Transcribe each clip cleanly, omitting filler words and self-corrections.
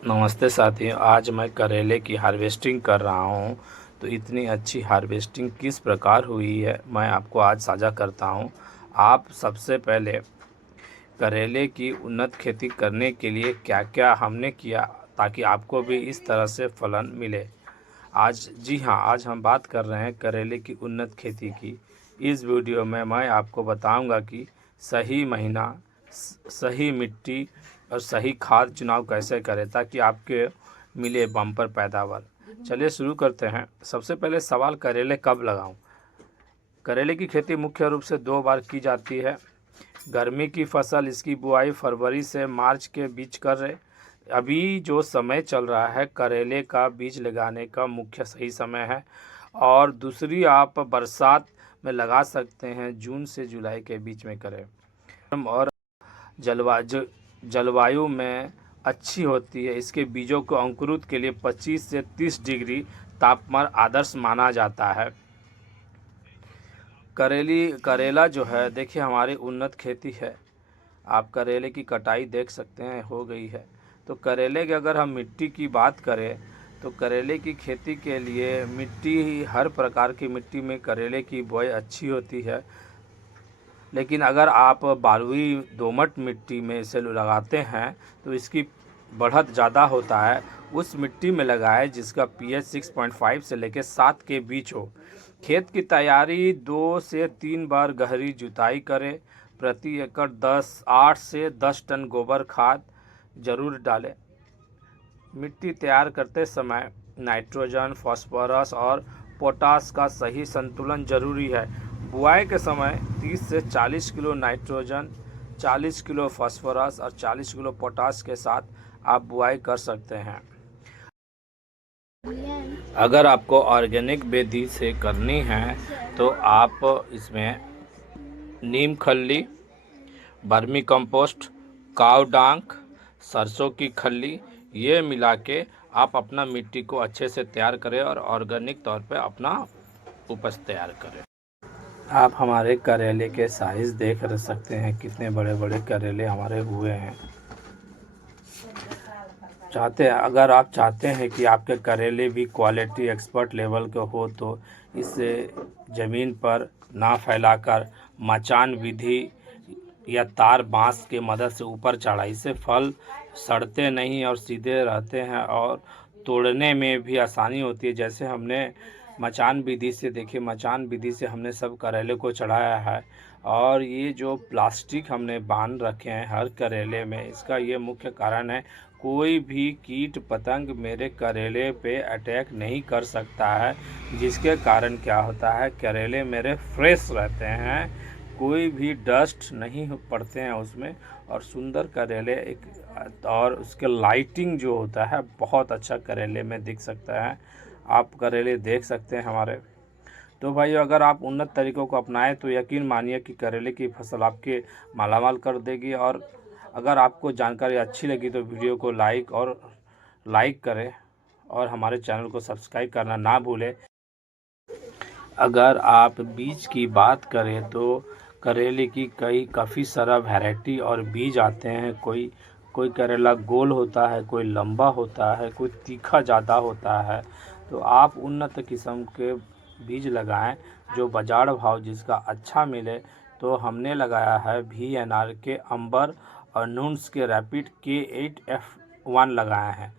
नमस्ते साथियों। आज मैं करेले की हार्वेस्टिंग कर रहा हूं। तो इतनी अच्छी हार्वेस्टिंग किस प्रकार हुई है मैं आपको आज साझा करता हूं। आप सबसे पहले करेले की उन्नत खेती करने के लिए क्या क्या हमने किया ताकि आपको भी इस तरह से फलन मिले। आज हम बात कर रहे हैं करेले की उन्नत खेती की। इस वीडियो में मैं आपको बताऊंगा कि सही महीना, सही मिट्टी और सही खाद चुनाव कैसे करें ताकि आपके मिले बम्पर पैदावार। चलिए शुरू करते हैं। सबसे पहले सवाल, करेले कब लगाऊं। करेले की खेती मुख्य रूप से 2 बार की जाती है। गर्मी की फसल, इसकी बुआई फरवरी से मार्च के बीच करें। अभी जो समय चल रहा है करेले का बीज लगाने का मुख्य सही समय है। और दूसरी, आप बरसात में लगा सकते हैं, जून से जुलाई के बीच में करें। और जलवायु में अच्छी होती है। इसके बीजों को अंकुरित के लिए 25 से 30 डिग्री तापमान आदर्श माना जाता है। करेला जो है, देखिए हमारी उन्नत खेती है। आप करेले की कटाई देख सकते हैं, हो गई है। तो करेले की अगर हम मिट्टी की बात करें तो करेले की खेती के लिए मिट्टी, हर प्रकार की मिट्टी में करेले की बुआई अच्छी होती है। लेकिन अगर आप बालुई दोमट मिट्टी में इसे लगाते हैं तो इसकी बढ़त ज़्यादा होता है। उस मिट्टी में लगाएं जिसका पीएच 6.5 से लेकर 7 के बीच हो। खेत की तैयारी 2 से 3 बार गहरी जुताई करें। प्रति एकड़ 8 से 10 टन गोबर खाद जरूर डालें। मिट्टी तैयार करते समय नाइट्रोजन, फास्फोरस और पोटास का सही संतुलन जरूरी है। बुआई के समय 30 से 40 किलो नाइट्रोजन, 40 किलो फास्फोरस और 40 किलो पोटास के साथ आप बुआई कर सकते हैं। अगर आपको ऑर्गेनिक विधि से करनी है तो आप इसमें नीम खल्ली, वर्मी कंपोस्ट, काव डांक, सरसों की खल्ली, ये मिला के आप अपना मिट्टी को अच्छे से तैयार करें और ऑर्गेनिक तौर पे अपना उपज तैयार करें। आप हमारे करेले के साइज़ देख सकते हैं, कितने बड़े बड़े करेले हमारे हुए हैं। अगर आप चाहते हैं कि आपके करेले भी क्वालिटी एक्सपर्ट लेवल के हो तो इसे ज़मीन पर ना फैलाकर मचान विधि या तार बांस के मदद से ऊपर चढ़ाई। इससे फल सड़ते नहीं और सीधे रहते हैं और तोड़ने में भी आसानी होती है। जैसे हमने मचान विधि से, देखिए मचान विधि से हमने सब करेले को चढ़ाया है। और ये जो प्लास्टिक हमने बांध रखे हैं हर करेले में, इसका ये मुख्य कारण है कोई भी कीट पतंग मेरे करेले पे अटैक नहीं कर सकता है। जिसके कारण क्या होता है, करेले मेरे फ्रेश रहते हैं, कोई भी डस्ट नहीं पड़ते हैं उसमें। और सुंदर करेले और उसके लाइटिंग जो होता है बहुत अच्छा करेले में दिख सकता है। आप करेले देख सकते हैं हमारे। तो भाई, अगर आप उन्नत तरीकों को अपनाएं तो यकीन मानिए कि करेले की फसल आपके मालामाल कर देगी। और अगर आपको जानकारी अच्छी लगी तो वीडियो को लाइक करें और हमारे चैनल को सब्सक्राइब करना ना भूलें। अगर आप बीज की बात करें तो करेले की काफ़ी सारा वैरायटी और बीज आते हैं। कोई करेला गोल होता है, कोई लंबा होता है, कोई तीखा ज़्यादा होता है। तो आप उन्नत किस्म के बीज लगाएं जो बाज़ार भाव जिसका अच्छा मिले। तो हमने लगाया है VNR के अंबर और नून्स के रैपिड K8F1 लगाए हैं।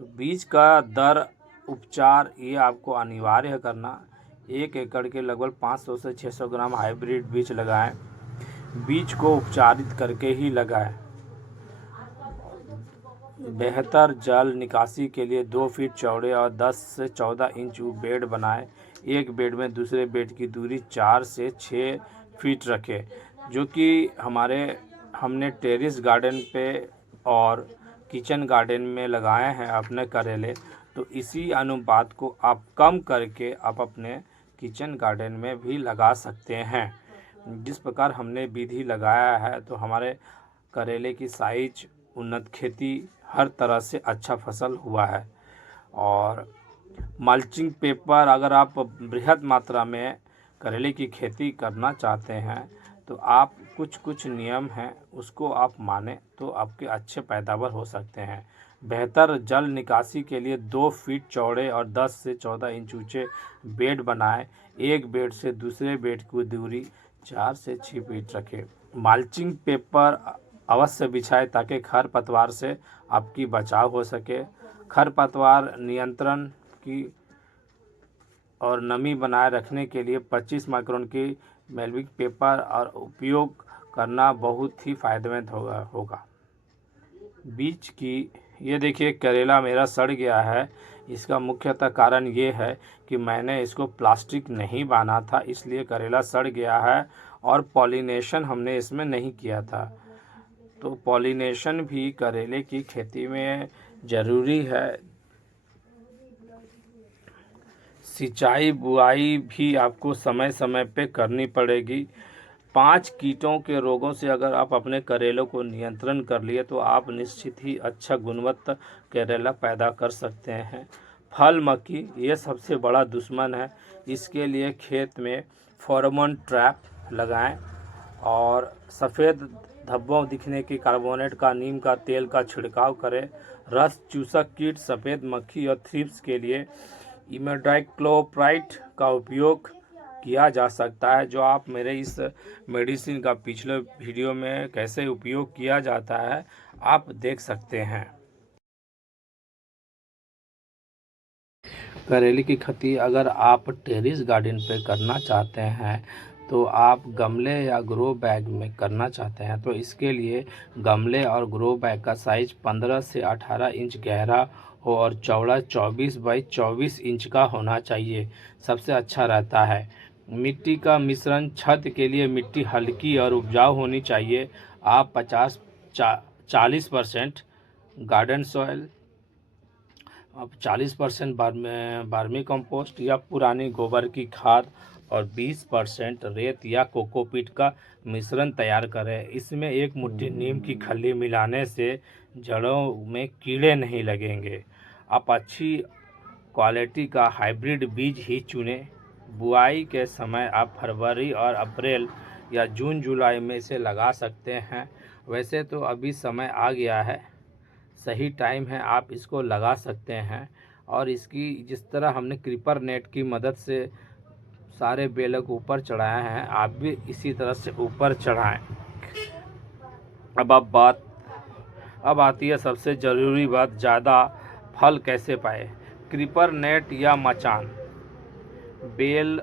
तो बीज का दर, उपचार ये आपको अनिवार्य है करना। 1 एकड़ के लगभग 500 से 600 ग्राम हाइब्रिड बीज लगाएं। बीज को उपचारित करके ही लगाएं। बेहतर जल निकासी के लिए 2 फीट चौड़े और 10 से 14 इंच बेड बनाएं। एक बेड में दूसरे बेड की दूरी 4 से 6 फीट रखें। जो कि हमने टेरेस गार्डन पे और किचन गार्डन में लगाए हैं अपने करेले। तो इसी अनुपात को आप कम करके आप अपने किचन गार्डन में भी लगा सकते हैं। जिस प्रकार हमने विधि लगाया है तो हमारे करेले की साइज, उन्नत खेती, हर तरह से अच्छा फसल हुआ है। और मल्चिंग पेपर, अगर आप बृहद मात्रा में करेले की खेती करना चाहते हैं तो आप कुछ नियम हैं उसको आप माने तो आपके अच्छे पैदावार हो सकते हैं। बेहतर जल निकासी के लिए 2 फीट चौड़े और 10 से 14 इंच ऊंचे बेड बनाएं। एक बेड से दूसरे बेड की दूरी 4 से 6 फीट रखें। माल्चिंग पेपर अवश्य बिछाएं ताकि खरपतवार से आपकी बचाव हो सके। खरपतवार नियंत्रण की और नमी बनाए रखने के लिए 25 माइक्रोन की मेल्विंग पेपर और उपयोग करना बहुत ही फायदेमंद होगा। बीज की ये देखिए करेला मेरा सड़ गया है। इसका मुख्यतः कारण ये है कि मैंने इसको प्लास्टिक नहीं बांधा था, इसलिए करेला सड़ गया है और पॉलिनेशन हमने इसमें नहीं किया था। तो पॉलिनेशन भी करेले की खेती में ज़रूरी है। सिंचाई बुआई भी आपको समय समय पे करनी पड़ेगी। 5 कीटों के रोगों से अगर आप अपने करेलों को नियंत्रण कर लिए तो आप निश्चित ही अच्छा गुणवत्ता करेला पैदा कर सकते हैं। फल मक्खी ये सबसे बड़ा दुश्मन है। इसके लिए खेत में फेरोमोन ट्रैप लगाएं और सफ़ेद धब्बों दिखने की कार्बोनेट का नीम का तेल का छिड़काव करें। रस चूसक कीट सफ़ेद मक्खी और थ्रिप्स के लिए इमिडाक्लोप्राइड का उपयोग किया जा सकता है, जो आप मेरे इस मेडिसिन का पिछले वीडियो में कैसे उपयोग किया जाता है आप देख सकते हैं। करेले की खेती अगर आप टेरेस गार्डन पे करना चाहते हैं तो आप गमले या ग्रो बैग में करना चाहते हैं तो इसके लिए गमले और ग्रो बैग का साइज 15 से 18 इंच गहरा हो और चौड़ा 24 बाई 24 इंच का होना चाहिए, सबसे अच्छा रहता है। मिट्टी का मिश्रण छत के लिए मिट्टी हल्की और उपजाऊ होनी चाहिए। आप 40% गार्डन सॉइल, अब 40% बार्मी कंपोस्ट या पुरानी गोबर की खाद और 20% रेत या कोकोपीट का मिश्रण तैयार करें। इसमें 1 मुट्ठी नीम की खली मिलाने से जड़ों में कीड़े नहीं लगेंगे। आप अच्छी क्वालिटी का हाइब्रिड बीज ही चुनें। बुआई के समय आप फरवरी और अप्रैल या जून जुलाई में इसे लगा सकते हैं। वैसे तो अभी समय आ गया है, सही टाइम है, आप इसको लगा सकते हैं। और इसकी जिस तरह हमने क्रीपर नेट की मदद से सारे बेलों को ऊपर चढ़ाए हैं, आप भी इसी तरह से ऊपर चढ़ाएं। अब आती है सबसे ज़रूरी बात, ज़्यादा फल कैसे पाए। क्रीपर नेट या मचान बेल